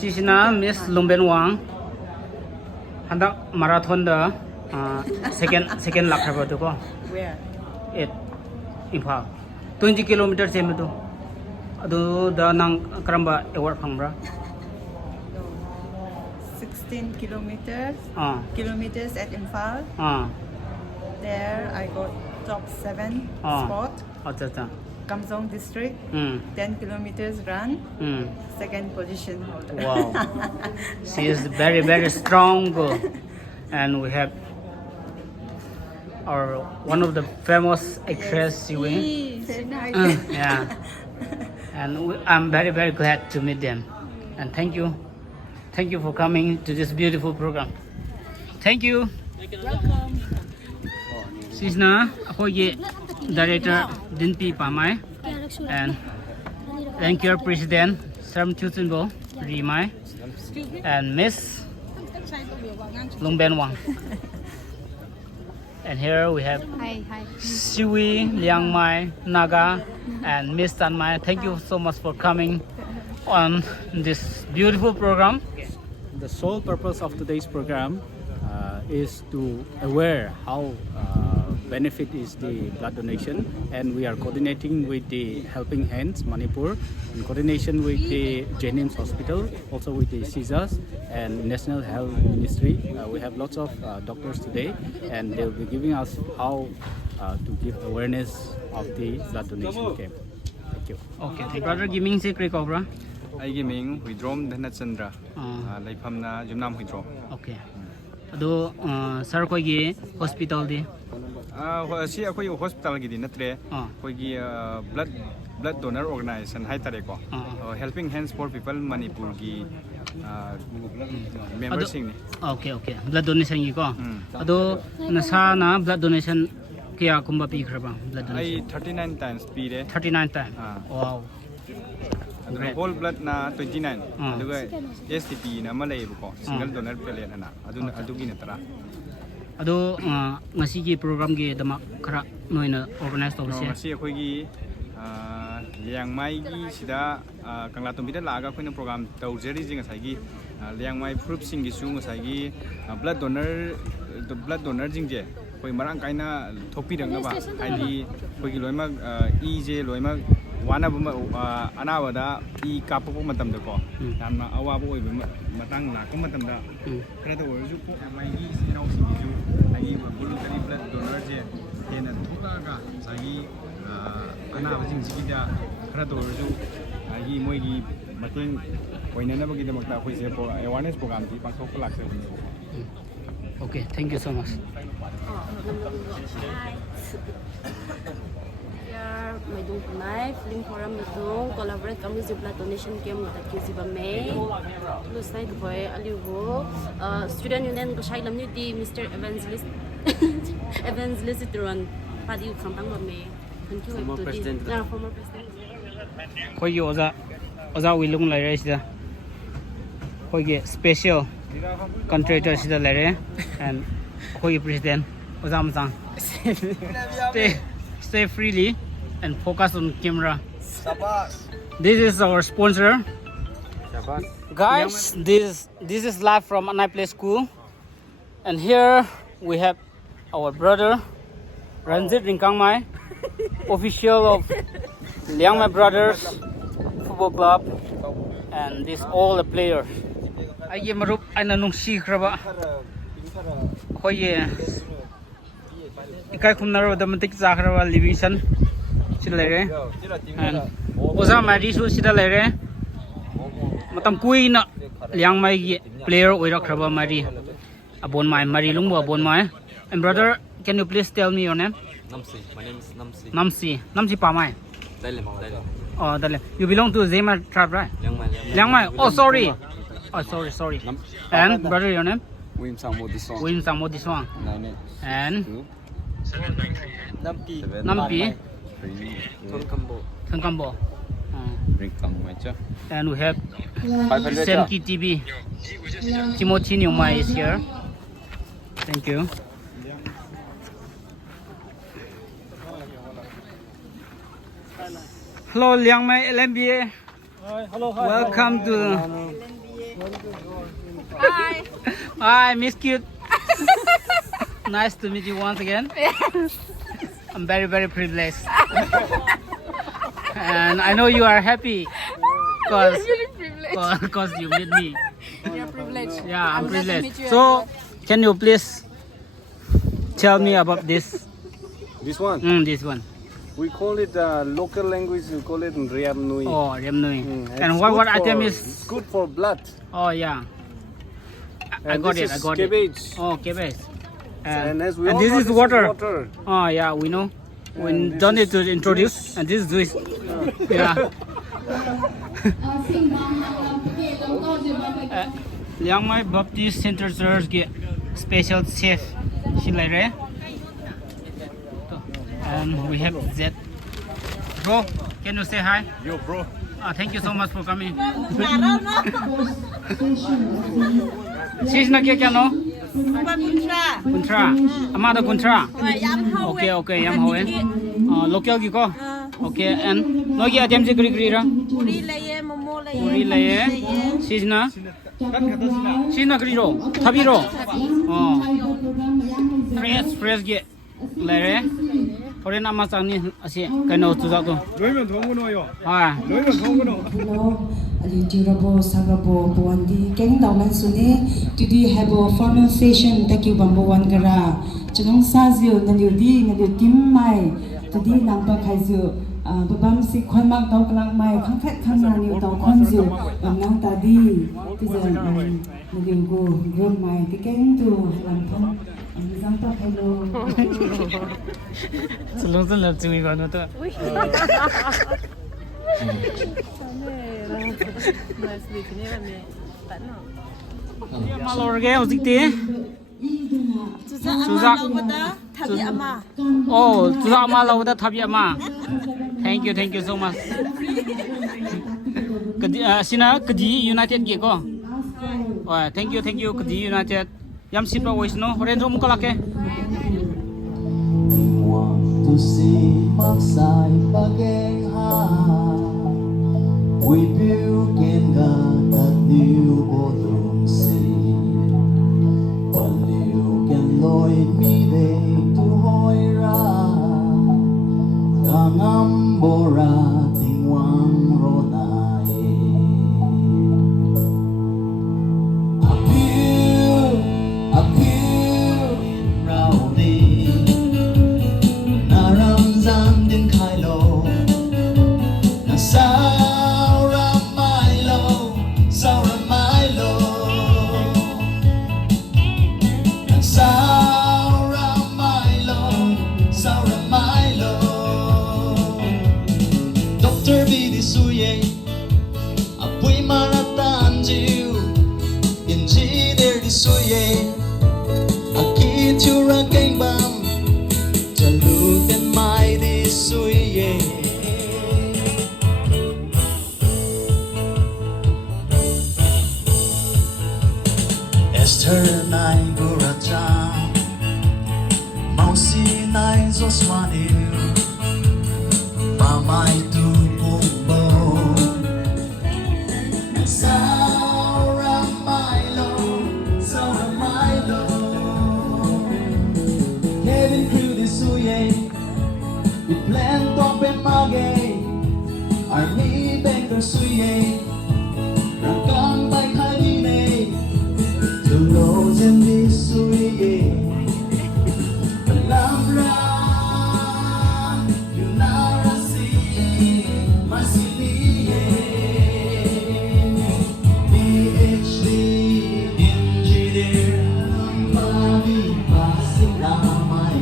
Sisina Miss Lumben Wang. Handak marathon the second lap have to go. Where? It Impal. 20 kilometers same to. Do the nang karamba award pangbra. No. 16 kilometers. Ah. Kilometers at Imphal. Ah. There I got top 7 spot. Acha. Kamsong district. 10 kilometers run. Second position holder. Wow. She is very, very strong girl. And we have our one of the famous actress Siwing. Yeah. And I'm very, very glad to meet them. And thank you for coming to this beautiful program. Thank you. Welcome. Sisna, ako'y Director Dinpi Pamay, and thank you President Sam Tutunbo Rimai, and Miss Lumben Wang. And here we have Siwi, LIANGMAI, Naga, and Miss Tanmai. Thank you so much for coming on this beautiful program. The sole purpose of today's program is to aware how benefit is the blood donation, and we are coordinating with the Helping Hands Manipur in coordination with the Jennings Hospital, also with the CISAS and National Health Ministry. We have lots of doctors today, and they will be giving us how to give awareness of the blood donation camp. Thank you. Okay, brother, give me secret cobra. I give me Huidrom Dhanachandra. Laifamna Jumnam Huidrom. Okay. Ado sir koigi hospital di. Si ako'y hospital gidi natre. Koigi blood donor organization hay tare ko. Helping Hands for People Manipur gi members ni. Okay. Blood donation gi ko. Ado nasa na blood donation kaya kumba pi khraba blood donation. I 39 times pire. 39 times. Wow. Whole blood na 29. Aduga STP na malay ko. Single donor platelet na. Adugi na tara. Ado ngasi gi program gi dama khara noina organize to se. Ngasi akhoi gi LIANGMAI gi sida kanglatom bida laga khoina program tawjeri jing ngasai gi LIANGMAI proof sing gi su ngasai gi blood donor jing je koi marang kaina thopi rang na ba ai koi gi loima e je loima wana anawada I kapu matam da ko yamna awabu oi matang na ko matam da kra da wor ju ko mai gi sinau sing gi ju ai voluntary blood donor je hena thola ga sai anawa jing ji da kra da wor ju ai moi gi mateng koina na ba gi da makta khoi se awareness program ti pang thok lak se Okay, thank you so much. May dung kunai film forum dung collaborate kami di blood donation camp ngat kisi ba May lu sai boy aliwo student union ko sai lamni di Mr. Evangelist run padi khampang ba May thank you to the former president Khoi gi oza wilung lai rai sida khoi gi special contractor sida lai re and khoi president oza amsang stay freely and focus on camera. This is our sponsor. Guys, this is live from Anai Play School, and here we have our brother Ranjit LIANGMAI, official of LIANGMAI Brothers Football Club, and this all the players. I give marup aina nungsi kraba. Khoye ikai khumnaro damatik zakraba Livingston. And Oza Mari su sida lere matam kui na LIANGMAI gi player oira khraba Mari abon mai Mari lungbo abon mai. And brother, can you please tell me your name? Namsi. My name is Namsi. Namsi Pamai. Dale. Oh, Dale. You belong to Zema tribe, right? LIANGMAI. Oh, sorry. Sorry. And brother, your name? Wim Samo Diswang. And Nampi. Thangkambo. And we have Senki TV. Timothy Nyumai is here. Thank you. Hello, LIANGMAI LMBA. Hello. Welcome to Hi. Hi, Miss Cute. Nice to meet you once again. I'm very, very privileged. And I know you are happy because you meet me. You're privileged. Yeah, I'm glad to privileged. meet you as So, well. can you please tell me about this? This one, This one. we call it local language. We call it LIANGMAI. Oh, Remnui. It's And what good item for- is? It's good for blood. Oh, yeah. I And got this it. I is got cabbage. it. Oh, cabbage. And as we all this know, is water. water. Oh, yeah, we know. We And this don't need is to introduce. juice. And this is juice. Yeah. LIANGMAI Baptist Center Church के special chef Shilare. And we have Z. Bro, can you say hi? Yo bro. Thank you so much for coming. She's not kia no? Kuntra. Amada kuntra. Okay, okay, yam hoe. Local gi ko. Okay, and no gi atem je gri gri ra. Puri laye. She's na. She's na gri ro. Thabi ro. Fresh gi. Lare. Foreign ama changni ase kaino chuja ko. Loimen thongguno yo. Ha. Loimen thongguno. Ali durabo sagabo buandi keng daulan suni tudi habo formal fashion taki bambo wan gara chunong sazio ngaliudi tim mai tudi nampa khaizu babam si khonmak dau klang mai khangkhat khangna ni dau khonju bamnang tadi tijan ngaliu grom mai keng tu lampham zampa khalo Selong selong chui ga no to. Malor ge hojik te. Chuja thabi ama. Oh, chuja ama lawda thabi ama. Thank you so much. Sina Kadi United ge ko. Oh, thank you Kadi United. Yam sipra voice no. Horen rom kala ke. To see magsay pagengha we build kenga at new bottom sea while you can loy me day to hoira kangambora tingwang ronai appeal rowdy Naramzam din kailo na Saura Milo na Saura Milo Dr. Bidi Suye apoy maratan jiu engineer di Suye akitura keng bam Look at my this way. Esther nai guraja, Mausi nai zoswani, Mamai tu kumbo. Saura Milo, Kevin Crew suye, we plan top and mage, Army banker suye, Rakang by Kaline, to roads and this suye, Palambra, Unarasi, Masilie, PhD engineer, Mami Pasilamay.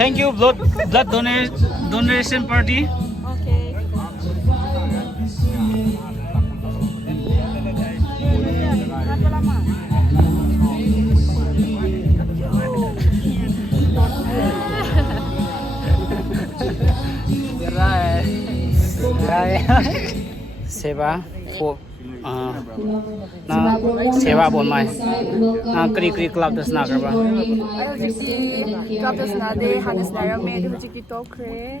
Thank you, blood donation party. Okay. Seva for na seva bon mai na kri club das na karba Club das na de hanas na rame de hujiki to kre.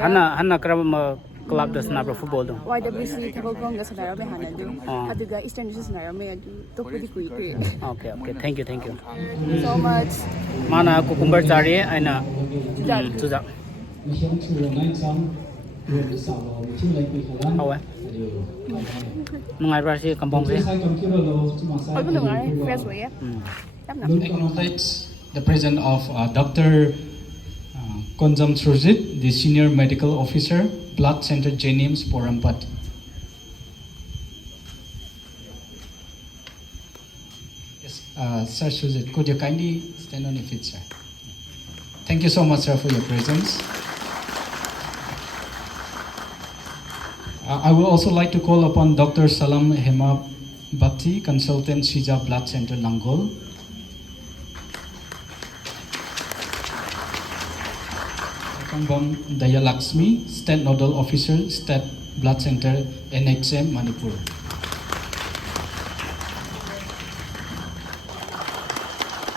hana karba club das na football do YWC table gong das na rame hanadu. Aduga Eastern District na rame adu to kudi kui kre. Okay, thank you So much. mana cucumber chari aina chuja Awe. Nungai rasi kampong sih. Acknowledge the presence of Dr. Konjam Surjit, the Senior Medical Officer, Blood Center Jenims Porampat. Yes, Sir Surjit, could you kindly stand on your feet, sir? Thank you so much, sir, for your presence. I would also like to call upon Dr. Salam Hema Bhatti, Consultant, Shija Blood Center, Nangol. Kambam Daya Lakshmi, State Nodal Officer, State Blood Center, NHM, Manipur.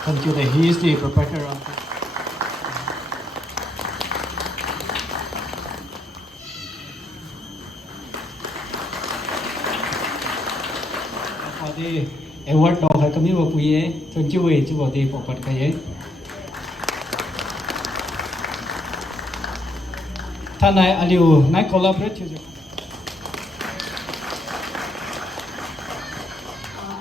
Thank you. He is the proprietor of the award dog hai kami wa puye thank you we chu bodi popat khai thanai aliu nai collaborate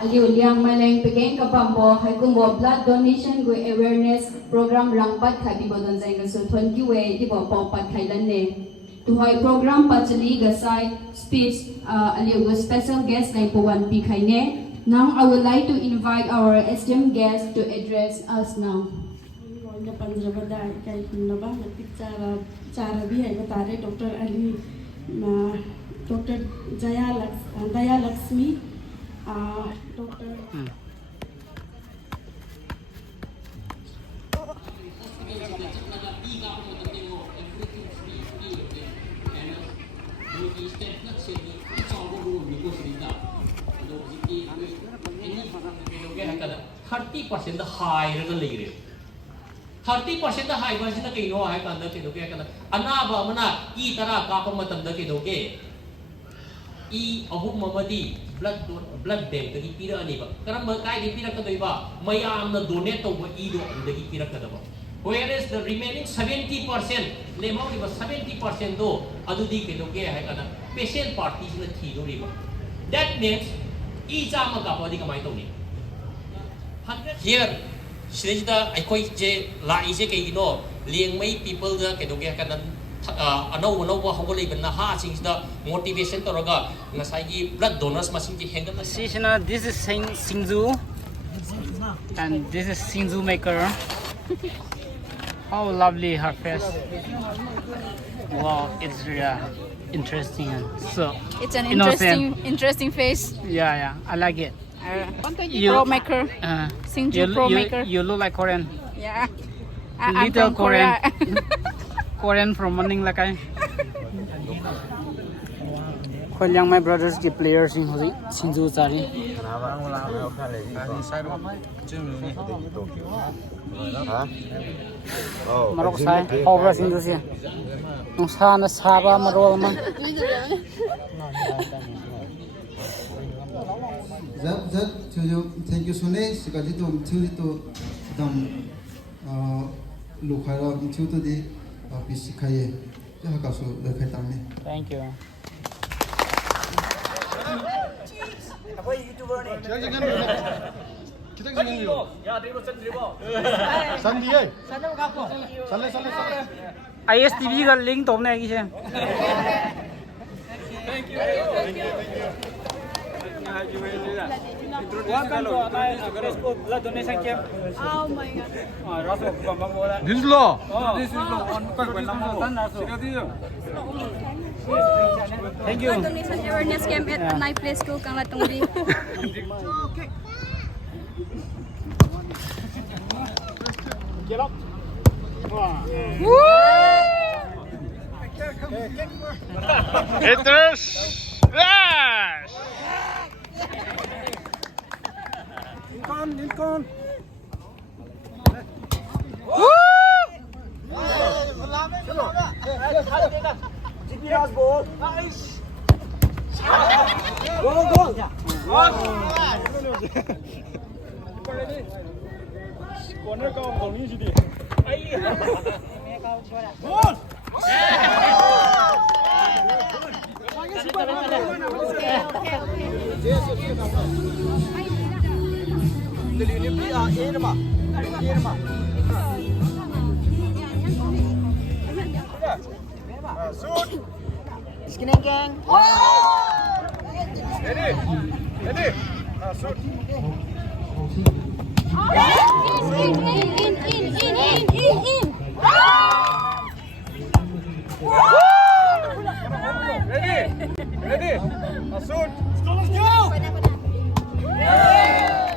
aliu liangmai leng pegeng kapambo hai kumbo blood donation go awareness program rangpat khai bodon jai so thank you we di popat khai lan ne to hoi program pachali gasai speech aliu go special guest nai powan pi khai ne. Now I would like to invite our esteemed guest to address us now. Dr. Ali, Dr. Daya Lakshmi, Dr. Thirty percent high rega lagre. 30% high version na kayo ay kanda kino kaya kanda. Anaba mana I tara kapag matanda kino ke. I ahuk mamadi blood bank kadi pira ani ba. Karang magkay di pira kadoy ba. Mayam na donate to ba ido ang dagi pira kada ba. Whereas the remaining 70% lemaw di ba 70% do adu di kino kaya ay kanda. Patient parties na thido ri ba. That means I chama kapag di kamay to ni. Here, Shrejda, I quite J. La is a Kino, LIANGMAI people that can get an over Hogoli and Naha since the motivation to Roga, Nasai blood donors must be handled. This is Singzu, and this is Singzu maker. How lovely her face. Wow, it's really interesting. So it's an innocent. interesting face. Yeah, I like it. Pro maker, Singju pro maker. You look like Korean. Yeah, Little Korean. Korean from morning like I. LIANGMAI brothers the players in Hosi Singju Sari. Marok sai, over Singju sia. Nung sana saba marol man. Thank you so much. Sekali tu dam lukhara tu di bisikaye. Jangan kasu lekai tamni. Thank you. Apa YouTuber ni? Kita jangan yo. Ya, dribble. Sandi ay. Sana kapo. Sale. ISTV का link तो हमने की है. Thank you. Welcome to Anai School Blood Donation Camp. Oh my god. This law. This is law. Thank you. Blood donation awareness camp at Anai Play School, Kanglatongdi. Get up. Hitters! Yes! Lincoln. Corner cao cầu ní gì đi. Skinning gang. Ready? Ready? Shoot! In. Ready? Ready? Shoot! Let's go! Yeah!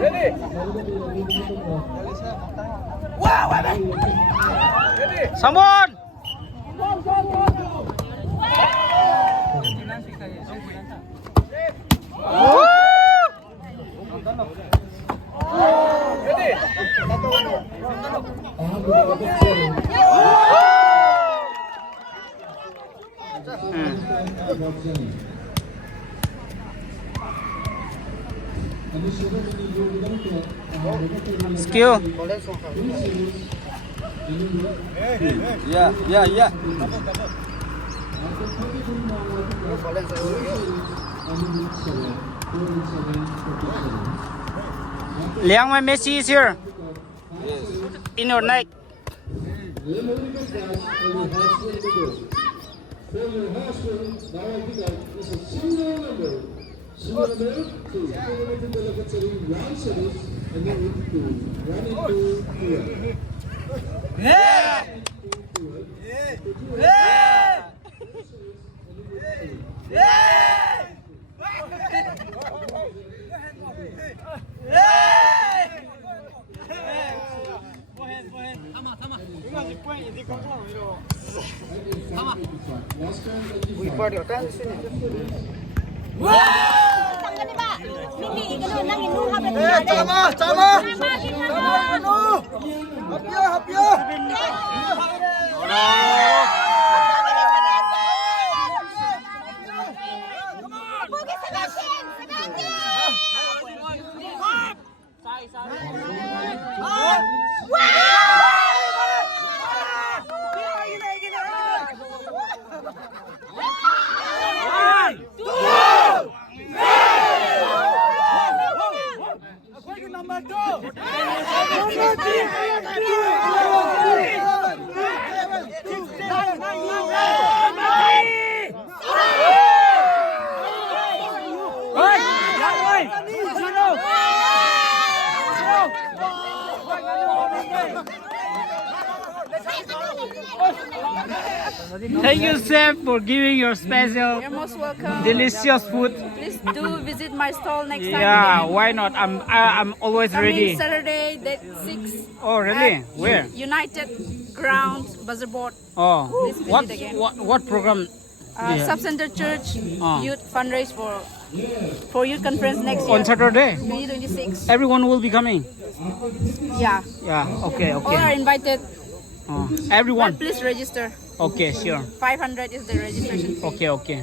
Ready? Ready? Someone. Skill. Yeah. LIANGMAI Messi is here. In your neck. Thank you, Chef, for giving your special, You're most welcome. delicious food. Please do visit my stall next time. Yeah, again. why not? I'm always Coming ready. Saturday, date 6. Oh, really? at Where? United Ground Buzzerboard. Oh, Please visit again. what program? Yeah. Subcenter Church Oh. Youth fundraise for youth conference next year. On Saturday? 2026. Everyone will be coming. Yeah. Yeah. Okay. All are Okay. invited. Everyone. But please register. Okay. Sure. 500 is the registration fee. Okay. Okay.